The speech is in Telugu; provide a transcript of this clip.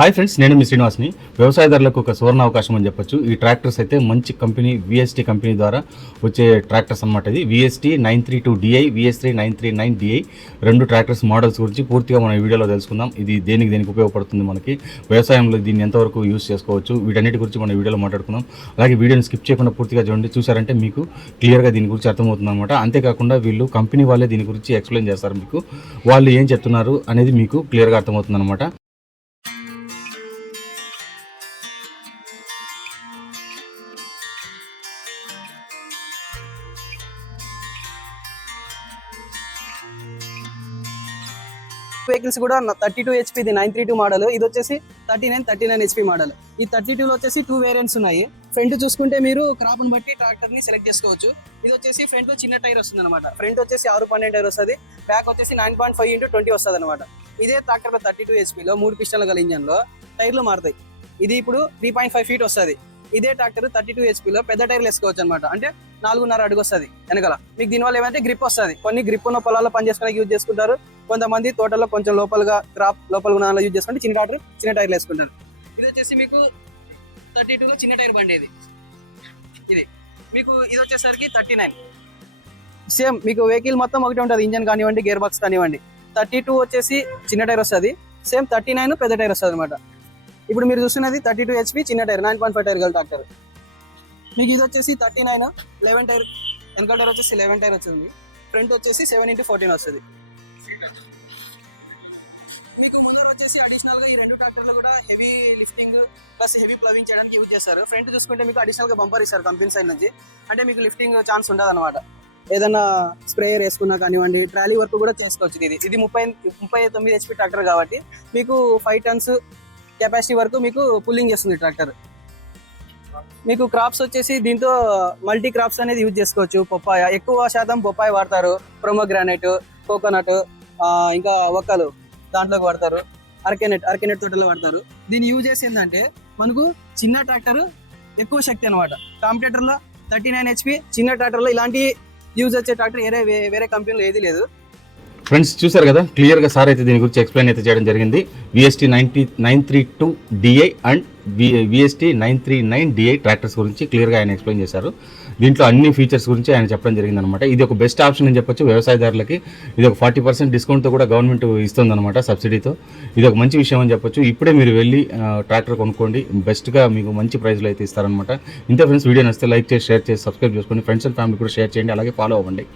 హాయ్ ఫ్రెండ్స్, నేను మీ శ్రీనివాస్ని. వ్యవసాయదారులకు ఒక సువర్ణ అవకాశం అని చెప్పొచ్చు. ఈ ట్రాక్టర్స్ అయితే మంచి కంపెనీ విఎస్టీ కంపెనీ ద్వారా వచ్చే ట్రాక్టర్స్ అనమాట. ఇది విఎస్టీ 932DI, VS3 939DI రెండు ట్రాక్టర్స్ మోడల్స్ గురించి పూర్తిగా మనం ఈ వీడియోలో తెలుసుకుందాం. ఇది దేనికి ఉపయోగపడుతుంది, మనకి వ్యవసాయంలో దీన్ని ఎంతవరకు యూస్ చేసుకోవచ్చు, వీటన్నిటి గురించి మనం వీడియోలో మాట్లాడుకుందాం. అలాగే వీడియోని స్కిప్ చేయకుండా పూర్తిగా చూడండి. చూసారంటే మీకు క్లియర్గా దీని గురించి అర్థమవుతుంది అనమాట. అంతేకాకుండా వీళ్ళు కంపెనీ వాళ్ళే దీని గురించి ఎక్స్ప్లెయిన్ చేస్తారు. మీకు వాళ్ళు ఏం చెప్తున్నారు అనేది మీకు క్లియర్గా అర్థమవుతుంది అనమాట. వెహికల్స్ కూడా 32 HP ఇది 932 మోడల్. ఇది వచ్చేసి 39 HP మోడల్. ఈ 32 లో వచ్చేసి 2 వేరియంట్స్ ఉన్నాయి. ఫ్రంట్ చూసుకుంటే మీరు క్రాప్ ని బట్టి ట్రాక్టర్ ని సెలెక్ట్ చేసుకోవచ్చు. ఇది వచ్చేసి ఫ్రంట్ చిన్న టైర్ వస్తుంది అనమాట. ఫ్రంట్ వచ్చేసి 6.12 టైర్ వస్తుంది. బ్యాక్ వచ్చేసి 9.5x20 వస్తుంది అనమాట. ఇదే ట్రాక్టర్ 32 HP లో 3 పిస్టన్ల గల ఇంజన్ లో టైర్లు మారుతాయి. ఇది ఇప్పుడు 3.5 feet వస్తుంది. ఇదే ట్రాక్టర్ 32 HP లో పెద్ద టైర్లు వేసుకోవచ్చు అనమాట. అంటే 4.5 అడుగు వస్తుంది వెనకాల. మీకు దీనివల్ల ఏమంటే గ్రిప్ వస్తుంది. కొన్ని గ్రిప్ ఉన్న పొలాల్లో పనిచేసుకోవడానికి యూజ్ చేసుకుంటారు. కొంతమంది తోటల్లో కొంచెం లోపలగా క్రాప్ లోపల ఉన్న యూజ్ చేసుకుంటే చిన్న టైర్లు వేసుకుంటారు. ఇది వచ్చేసి మీకు 32 లో చిన్న టైర్ బండి. ఇది మీకు ఇది వచ్చేసరికి 39. సేమ్ మీకు వెహికల్ మొత్తం ఒకటి ఉంటుంది. ఇంజన్ కానివ్వండి, గేర్ బాక్స్ కానివ్వండి. 32 వచ్చేసి చిన్న టైర్ వస్తుంది. సేమ్ 39 పెద్ద టైర్ వస్తుంది అనమాట. ఇప్పుడు మీరు చూస్తున్నది 32 HP చిన్న టైర్ 9.5 టైర్ గల ట్రాక్టర్. మీకు ఇది వచ్చేసి 39 11 టైర్. వెనకాల టైర్ వచ్చేసి 11 టైర్ వచ్చింది. ఫ్రంట్ వచ్చేసి 7x14 వస్తుంది. మీకు ముందర వచ్చేసి అడిషనల్ గా ఈ రెండు ట్రాక్టర్లు కూడా heavy lifting plus heavy ploughing చేయడానికి యూజ్ చేస్తారు. ఫ్రంట్ చూసుకుంటే మీకు అడిషనల్ గా బంపర్ ఇస్తారు కంపెనీ సైడ్ నుంచి. అంటే మీకు లిఫ్టింగ్ ఛాన్స్ ఉండదు అనమాట. ఏదైనా స్ప్రేయర్ వేసుకున్నా కానివ్వండి, ట్రాలీ వర్క్ కూడా చేసుకోవచ్చు. ఇది 39 HP ట్రాక్టర్ కాబట్టి మీకు 5 tons కెపాసిటీ వరకు మీకు పుల్లింగ్ చేస్తుంది ట్రాక్టర్. మీకు క్రాప్స్ వచ్చేసి దీంతో మల్టీ క్రాప్స్ అనేది యూజ్ చేసుకోవచ్చు. పప్పాయ ఎక్కువ శాతం పప్పాయ వాడతారు. ప్రోమోగ్రానైట్, కోకోనట్, ఇంకా ఒక్కలు దాంట్లోకి వాడతారు. అరకెనెట్ తోటలో వాడతారు. దీని యూజ్ చేసి ఏంటంటే మనకు చిన్న ట్రాక్టర్ ఎక్కువ శక్తి అనమాట. కాంపిటేటర్ లో 39 HP చిన్న ట్రాక్టర్ లో ఇలాంటి యూజ్ వచ్చే ట్రాక్టర్ వేరే కంపెనీలో ఏది లేదు. ఫ్రెండ్స్ చూసారు కదా, క్లియర్గా సార్ అయితే దీని గురించి ఎక్స్ప్లెయిన్ అయితే చేయడం జరిగింది. VST 932DI and VST 939DI tractors గురించి క్లియర్గా ఆయన ఎక్స్ప్లెయిన్ చేశారు. దీంట్లో అన్ని ఫీచర్స్ గురించి ఆయన చెప్పడం జరిగింది అనమాట. ఇది ఒక బెస్ట్ ఆప్షన్ అని చెప్పొచ్చు వ్యవసాయదారులకి. ఇది ఒక 40% డిస్కౌంట్తో కూడా గవర్నమెంట్ ఇస్తుంది అనమాట, సబ్సిడీతో. ఇది ఒక మంచి విషయం అని చెప్పొచ్చు. ఇప్పుడే మీరు వెళ్ళి ట్రాక్టర్ కొనుక్కోండి. బెస్ట్గా మీకు మంచి ప్రైస్లో అయితే ఇస్తారనమాట. ఇంత ఫ్రెండ్స్, వీడియో నచ్చితే లైక్ చేసి, షేర్ చేసి, సబ్స్క్రైబ్ చేసుకోండి. ఫ్రెండ్స్ అండ్ ఫ్యామిలీ కూడా షేర్ చేయండి. అలాగే ఫాలో అవ్వండి.